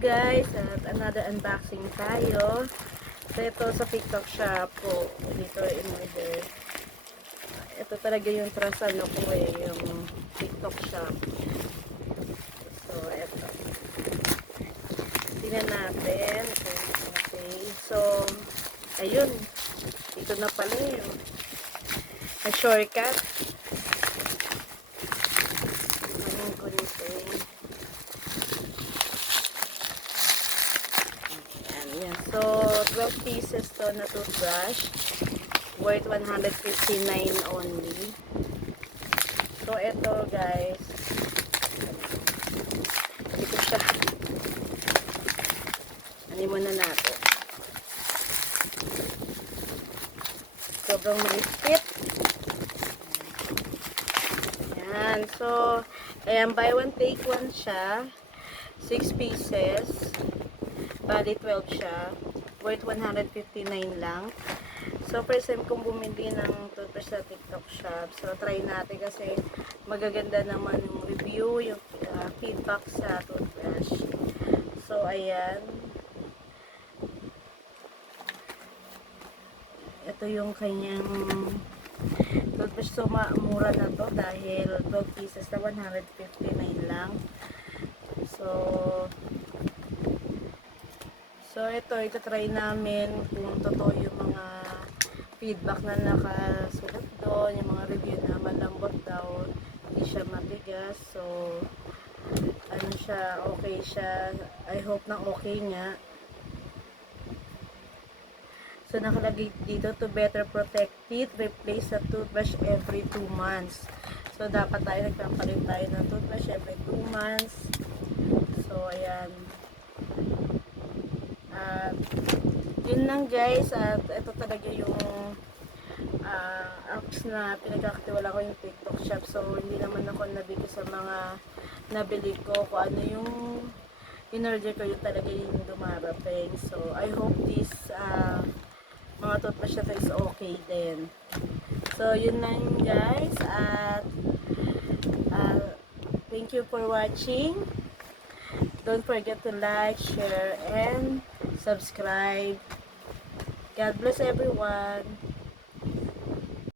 guys, at another unboxing tayo. So ito sa TikTok shop po, dito in order. Ito talaga yung trust ano ko yung TikTok shop. So ito. Tingnan natin. Okay. So ayun. Ito na pala yung shortcut. Anong kunting. Ayan. So 12 pieces to na toothbrush. Worth 159 only. So ito guys. Ito siya. Ano muna natin. Sobrang malipit. Ayan. So, ayan, buy one, take one siya. 6 pieces. Bali 12 siya. Worth 159 lang. So, first time kong bumili ng toothbrush sa TikTok shop. So, try natin kasi magaganda naman yung review, yung feedback sa toothbrush. So, ayan. Ito yung kanyang toothbrush. So, mura na to dahil 12 pieces na 159 lang. So ito try namin kung totoo yung mga feedback na nakasulat doon, yung mga review na malambot daw, hindi siya matigas. So, ano siya, okay siya. I hope na okay nga. So, nakalagay dito, to better protect teeth, replace the toothbrush every 2 months. So, dapat tayo nagpapalit tayo ng toothbrush every 2 months. So, ayan. Yun lang guys. At ito talaga yung apps na pinagkakatiwala ko yung TikTok shop. So, hindi naman ako nabili sa mga nabili ko. Kung ano yung in-order ko, yung talaga yung dumarating. So, I hope this mga toothbrush na is okay din. So, yun lang guys. At thank you for watching. Don't forget to like, share, and subscribe. God bless everyone.